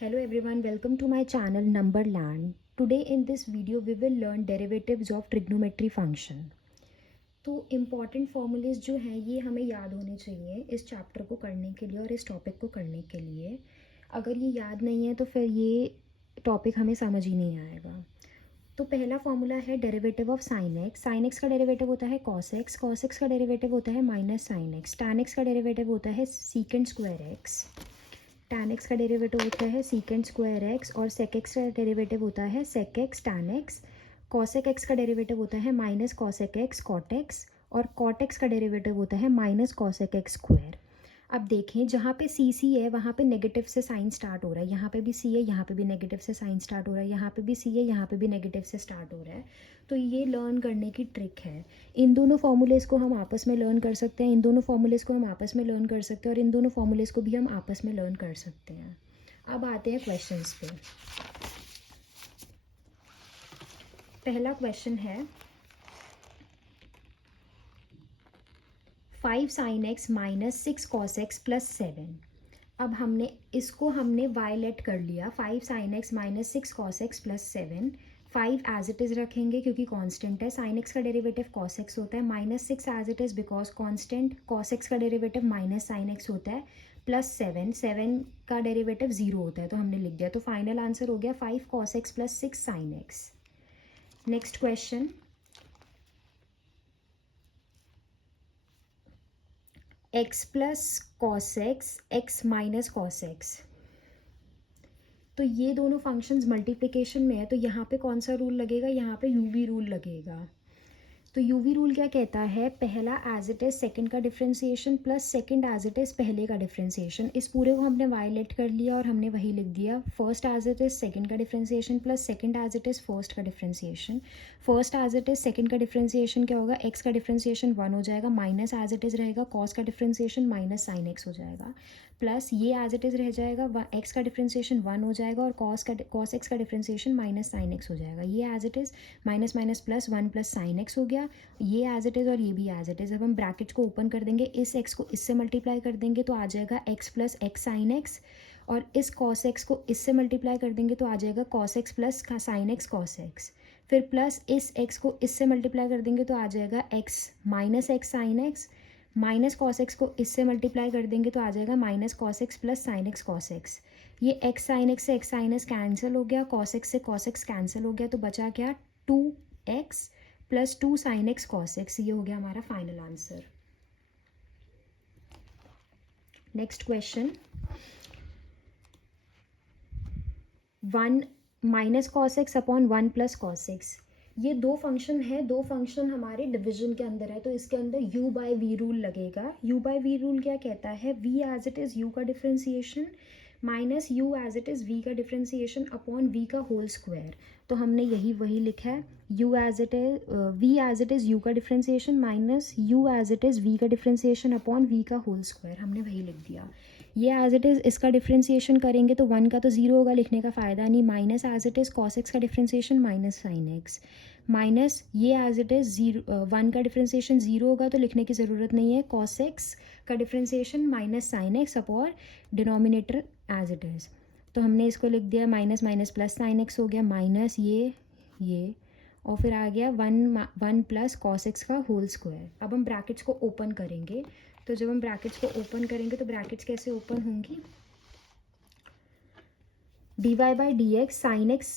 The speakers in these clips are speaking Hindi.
Hello everyone, welcome to my channel Numberland. Today in this video we will learn derivatives of trigonometry function. तो इम्पॉर्टेंट फॉर्मूलेज जो हैं ये हमें याद होने चाहिए इस चैप्टर को करने के लिए और इस टॉपिक को करने के लिए. अगर ये याद नहीं है तो फिर ये टॉपिक हमें समझ ही नहीं आएगा. तो पहला फॉर्मूला है derivative of sine x. Sine x का डेरिवेटिव होता है कॉस एक्स. कॉस एक्स का डेरिवेटिव होता है minus sine x. Tan x का डेरिवेटिव होता है secant square x. Tan x का डेरिवेटिव होता है सीकेंड स्क्वायर एक्स और सेक एक्स का डेरिवेटिव होता है sec x tan x. Cosec x का डेरिवेटिव होता है minus cosec x cot x और कॉट एक्स का डेरिवेटिव होता है माइनस कॉसेक एक्स स्क्वायर. अब देखें जहाँ पे सी है वहाँ पे नेगेटिव से साइन स्टार्ट हो रहा है. यहाँ पे भी सी है, यहाँ पे भी नेगेटिव से साइन स्टार्ट हो रहा है. यहाँ पे भी सी है, यहाँ पे भी नेगेटिव से स्टार्ट हो रहा है. तो ये लर्न करने की ट्रिक है. इन दोनों फॉर्मूलेज़ को हम आपस में लर्न कर सकते हैं, इन दोनों फॉर्मूलेज़ को हम आपस में लर्न कर सकते हैं और इन दोनों फॉर्मूलेज़ को भी हम आपस में लर्न कर सकते हैं. अब आते हैं क्वेश्चंस पे. पहला क्वेश्चन है 5 sin x minus 6 cos x plus 7. अब हमने वायलेट कर लिया. 5 sin x minus 6 cos x plus 7. 5 as it is रखेंगे क्योंकि कांस्टेंट है. sin x का डेरिवेटिव cos x होता है. Minus 6 as it is because constant. cos x का डेरिवेटिव माइनस sin x होता है. प्लस 7 का डेरिवेटिव 0 होता है तो हमने लिख दिया. तो फाइनल आंसर हो गया 5 cos x plus 6 sin x. Next question x plus cos x x minus cos x. तो ये दोनों फंक्शंस मल्टीप्लिकेशन में है तो यहाँ पे कौन सा रूल लगेगा? यहाँ पे यूवी रूल लगेगा. तो यूवी रूल क्या कहता है? पहला एज इट इज़ सेकंड का differentiation plus second as it is पहले का डिफ्रेंसिएशन. इस पूरे को हमने वायलेट कर लिया और हमने वही लिख दिया. First as it is second का differentiation plus second as it is first का differentiation. First as it is second का डिफ्रेंसिएशन क्या होगा? एक्स का डिफ्रेंसिएशन 1 हो जाएगा. माइनस एज इट इज़ रहेगा कॉस का डिफ्रेंसिएशन माइनस साइन एक्स हो जाएगा. प्लस ये एज इट इज़ रह जाएगा. एक्स का डिफ्रेंसिएशन 1 हो जाएगा और कॉस एक्स का डिफ्रेंसिएशन माइनस साइन एक्स हो जाएगा. ये as it is minus minus plus 1 plus sine x हो गया. ये एज इट इज़ और ये भी एज इट इज़. अब हम ब्रैकेट को ओपन कर देंगे. इस एक्स को इससे मल्टीप्लाई कर देंगे तो आ जाएगा x plus x sine x और इस कॉस एक्स को इससे मल्टीप्लाई कर देंगे तो आ जाएगा cos x plus sine x cos x. फिर प्लस इस एक्स को इससे मल्टीप्लाई कर देंगे तो आ जाएगा x minus x sign x. Minus cos x को इससे मल्टीप्लाई कर देंगे तो आ जाएगा minus cos x plus sine x cos x. ये एक्स साइन एक्स से एक्स साइन एक्स कैंसिल हो गया. कॉस एक्स से कॉस एक्स कैंसिल हो गया तो बचा क्या? 2x plus 2 sine x cos x. ये हो गया हमारा final answer. Next question 1 minus cos x upon 1 plus cos x. ये दो फंक्शन है, दो फंक्शन हमारे डिवीजन के अंदर है तो इसके अंदर u बाय v रूल लगेगा. u बाय v रूल क्या कहता है? v as it is u का differentiation minus u as it is v का डिफ्रेंसिएशन अपॉन v का होल स्क्वायर. तो हमने वही लिखा है. u as it is v as it is u का differentiation minus u as it is v का डिफ्रेंसिएशन अपॉन v का होल स्क्वायर. हमने वही लिख दिया. ये एज इट इज़ इसका डिफ्रेंसिएशन करेंगे तो 1 का तो 0 होगा, लिखने का फ़ायदा नहीं. Minus as it is cos x का differentiation minus sine x minus ये एज इट इज़ 1 का डिफ्रेंसिएशन 0 होगा तो लिखने की ज़रूरत नहीं है. कॉस एक्स का differentiation minus sine x upon denominator as it is. तो हमने इसको लिख दिया minus minus plus sine x हो गया माइनस ये और फिर आ गया 1 प्लस कॉस एक्स का होल स्क्वायर. अब हम ब्रैकेट्स को ओपन करेंगे. तो जब हम ब्रैकेट्स को ओपन करेंगे तो ब्रैकेट्स कैसे ओपन होंगी? dy by d x sine x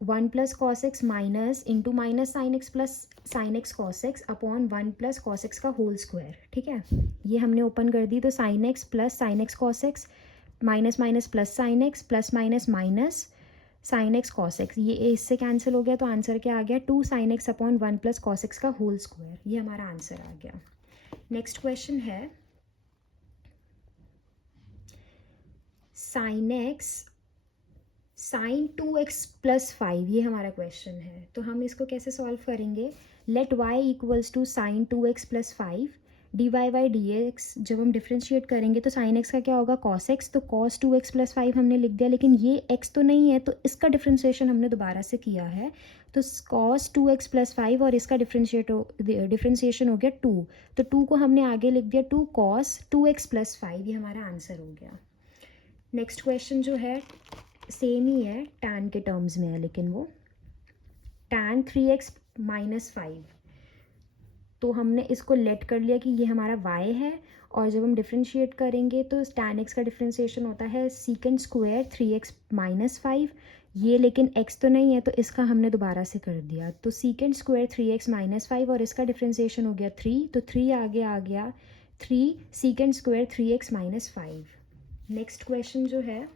1 plus cos x minus into minus sine x plus sine x cos x upon 1 plus cos x का होल स्क्वायर. ठीक है, ये हमने ओपन कर दी. तो sine x plus sine x cos x minus minus plus sine x plus minus minus sine x cos x. ये इससे कैंसिल हो गया तो आंसर क्या आ गया? 2 sine x upon 1 plus cos x का होल स्क्वायर. ये हमारा आंसर आ गया. नेक्स्ट क्वेश्चन है sine x sine 2x plus 5. ये हमारा क्वेश्चन है तो हम इसको कैसे सॉल्व करेंगे? Let y equals to sine 2x plus 5 d y by d x. जब हम डिफ्रेंशिएट करेंगे तो साइन एक्स का क्या होगा? Cos x. तो कॉस 2x प्लस 5 हमने लिख दिया लेकिन ये x तो नहीं है तो इसका डिफ्रेंशिएशन हमने दोबारा से किया है. तो कॉस 2x प्लस 5 और इसका डिफ्रेंशिएशन हो गया 2. तो 2 को हमने आगे लिख दिया 2 कॉस 2x प्लस 5. ये हमारा आंसर हो गया. नेक्स्ट क्वेश्चन जो है सेम ही है, tan के टर्म्स में है, लेकिन वो tan 3x माइनस 5, तो हमने इसको लेट कर लिया कि ये हमारा y है, और जब हम डिफ्रेंशिएट करेंगे तो tan x का डिफ्रेंशिएशन होता है सीकेंड स्क्वायर 3x माइनस 5, ये लेकिन x तो नहीं है तो इसका हमने दोबारा से कर दिया, तो सीकेंड स्क्वायर 3x माइनस 5 और इसका डिफ्रेंशिएशन हो गया 3, तो 3 आगे आ गया 3 secant square 3x minus 5। Next question जो है,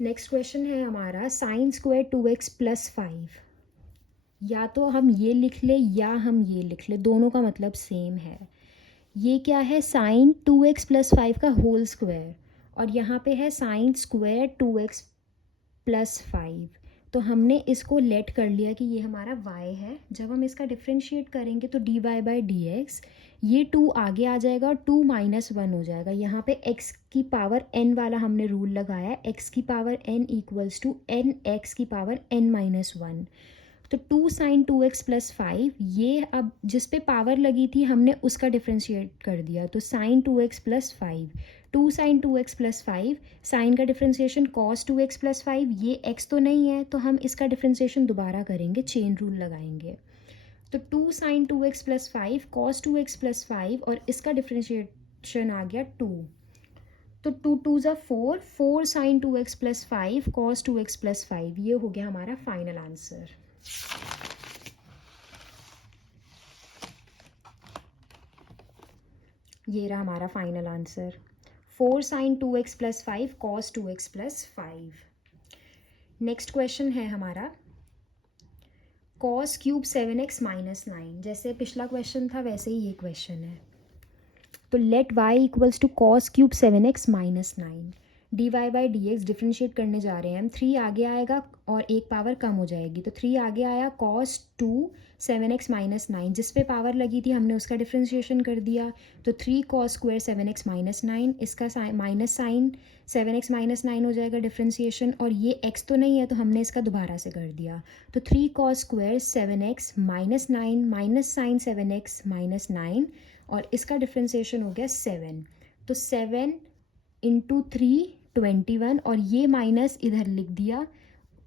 नेक्स्ट क्वेश्चन है हमारा साइन स्क्वायर 2x प्लस 5। या तो हम ये लिख ले या हम ये लिख ले, दोनों का मतलब सेम है। ये क्या है, साइन 2x प्लस 5 का होल स्क्वायर, और यहाँ पे है साइन स्क्वायर 2x प्लस 5, तो हमने इसको लेट कर लिया कि ये हमारा y है। जब हम इसका डिफ्रेंशिएट करेंगे तो dy बाई डी एक्स, ये 2 आगे आ जाएगा और 2 माइनस 1 हो जाएगा। यहाँ पे x की पावर n वाला हमने रूल लगाया, x की power n equals to n x की पावर n माइनस 1, तो 2 साइन 2x प्लस 5, ये अब जिस पे पावर लगी थी हमने उसका डिफ्रेंशिएट कर दिया, तो sine 2x plus 5, 2 sine 2x plus 5, sine का डिफ्रेंशिएशन कॉस 2x प्लस 5, ये x तो नहीं है तो हम इसका डिफ्रेंशिएशन दोबारा करेंगे, चेन रूल लगाएंगे, तो 2 sine 2x plus 5 cos 2x plus 5, और इसका डिफ्रेंशिएशन आ गया 2, तो 2 2 ज़ा 4, 4 sine 2x plus 5 cos 2x plus 5, ये हो गया हमारा फाइनल आंसर। ये रहा हमारा final answer, 4 sine 2x plus 5 cos 2x plus 5। Next question है हमारा कॉस क्यूब 7x माइनस 9, जैसे पिछला क्वेश्चन था वैसे ही ये क्वेश्चन है। तो let y equals to cos cube 7x minus 9, d y by d x differentiate करने जा रहे हैं हम, 3 आगे आएगा और एक पावर कम हो जाएगी, तो 3 आगे आया कॉस 2 7x माइनस 9, जिस पे पावर लगी थी हमने उसका डिफ्रेंशिएशन कर दिया, तो 3 कॉस स्क्वायर 7x माइनस 9, इसका माइनस साइन 7x माइनस 9 हो जाएगा डिफ्रेंशिएशन, और ये x तो नहीं है तो हमने इसका दोबारा से कर दिया, तो 3 cos square 7x minus 9 minus sine 7x minus 9, और इसका डिफ्रेंशिएशन हो गया 7, तो 7 इंटू 3 21, और ये माइनस इधर लिख दिया,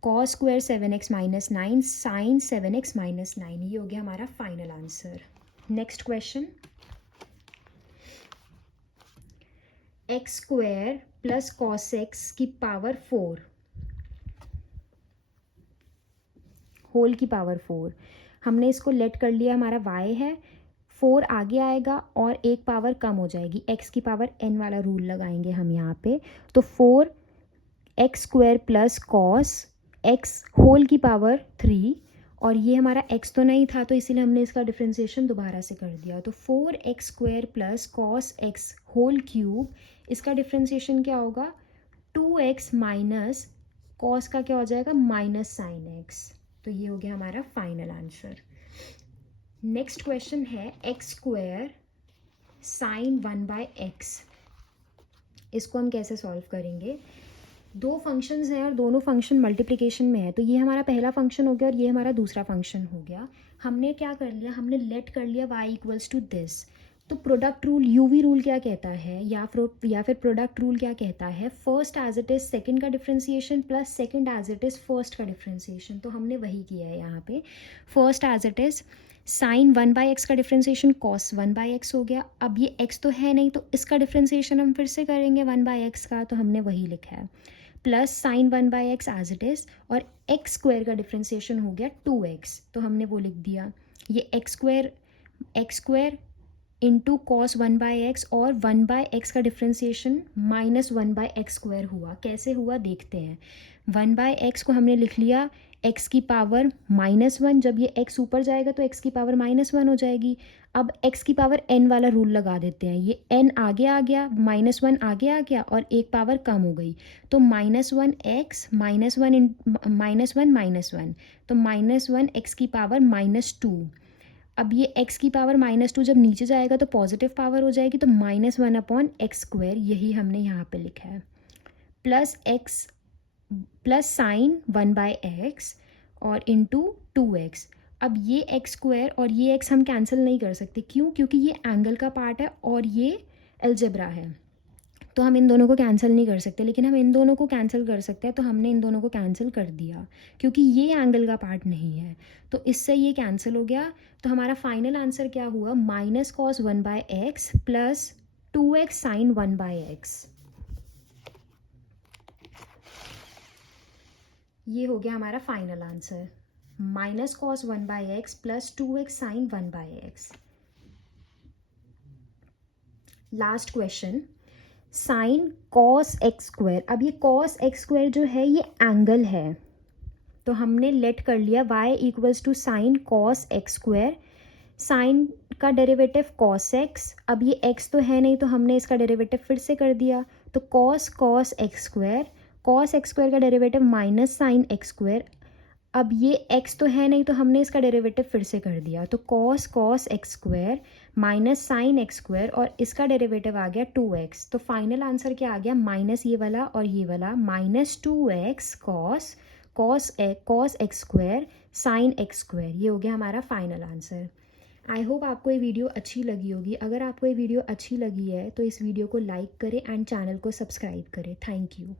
cos square 7x minus 9 sine 7x minus 9, ये हो गया हमारा final answer. Next question, x square plus cos x की पावर 4 होल की पावर 4, हमने इसको लेट कर लिया, हमारा y है, 4 आगे आएगा और एक पावर कम हो जाएगी, x की पावर n वाला रूल लगाएंगे हम यहाँ पे, तो 4 x square plus cos x whole की पावर 3, और ये हमारा x तो नहीं था तो इसीलिए हमने इसका डिफ्रेंशिएशन दोबारा से कर दिया, तो 4 x square plus cos x whole cube, इसका डिफ्रेंशिएशन क्या होगा 2x माइनस कॉस का क्या हो जाएगा माइनस साइन x, तो ये हो गया हमारा फाइनल आंसर। नेक्स्ट क्वेश्चन है x square sine 1 by x, इसको हम कैसे सॉल्व करेंगे, दो फंक्शंस हैं और दोनों फंक्शन मल्टीप्लिकेशन में है, तो ये हमारा पहला फंक्शन हो गया और ये हमारा दूसरा फंक्शन हो गया। हमने क्या कर लिया, हमने लेट कर लिया y इक्वल्स टू दिस, तो प्रोडक्ट रूल यूवी रूल क्या कहता है या फिर प्रोडक्ट रूल क्या कहता है, first as it is second का differentiation plus second as it is first का डिफ्रेंशिएशन, तो हमने वही किया है यहाँ पे, first as it is sine 1 by x का डिफ्रेंशिएशन कॉस 1 बाई एक्स हो गया, अब ये x तो है नहीं तो इसका डिफ्रेंशिएशन हम फिर से करेंगे 1 बाई एक्स का, तो हमने वही लिखा है, plus sine 1 by x as it is, और एक्स स्क्वायर का डिफ्रेंशिएशन हो गया 2x, तो हमने वो लिख दिया, ये x square into cos 1 by x, और 1 बाई एक्स का differentiation minus 1 by x square हुआ, कैसे हुआ देखते हैं, 1 बाई एक्स को हमने लिख लिया x की पावर -1, जब ये x ऊपर जाएगा तो x की पावर -1 हो जाएगी, अब x की पावर n वाला रूल लगा देते हैं, ये n आगे आ गया, -1 आगे आ गया और एक पावर कम हो गई, तो -1x -1 तो -1 x की पावर -2, अब ये x की पावर -2 जब नीचे जाएगा तो पॉजिटिव पावर हो जाएगी, तो -1 अपॉन एक्स स्क्वायर, यही हमने यहाँ पे लिखा है, प्लस साइन 1 बाई एक्स और इंटू 2x, अब ये एक्स स्क्वायर और ये x हम कैंसिल नहीं कर सकते, क्यों, क्योंकि ये एंगल का पार्ट है और ये अलजेब्रा है, तो हम इन दोनों को कैंसिल नहीं कर सकते, लेकिन हम इन दोनों को कैंसिल कर सकते हैं, तो हमने इन दोनों को कैंसिल कर दिया क्योंकि ये एंगल का पार्ट नहीं है, तो इससे ये कैंसिल हो गया। तो हमारा फाइनल आंसर क्या हुआ, minus cos 1/x plus 2x sine 1/x। ये हो गया हमारा final answer, minus cos 1/x plus 2x sine 1/x। Last question, sine cos x square. अब ये कॉस एक्स स्क्वायर जो है ये एंगल है, तो हमने लेट कर लिया y equals to sine cos x square. Sine का डेरिवेटिव कॉस एक्स, अब ये x तो है नहीं तो हमने इसका डेरिवेटिव फिर से कर दिया, तो cos cos x square, cos x square का derivative minus sine x square. अब ये x तो है नहीं तो हमने इसका डेरिवेटिव फिर से कर दिया, तो cos cos x square minus sine x square और इसका डेरिवेटिव आ गया 2x। तो फाइनल आंसर क्या आ गया, माइनस ये वाला और ये वाला, minus 2x cos cos x square sign x square. ये हो गया हमारा फाइनल आंसर। आई होप आपको ये वीडियो अच्छी लगी होगी। अगर आपको ये वीडियो अच्छी लगी है तो इस वीडियो को लाइक करें एंड चैनल को सब्सक्राइब करें। Thank you.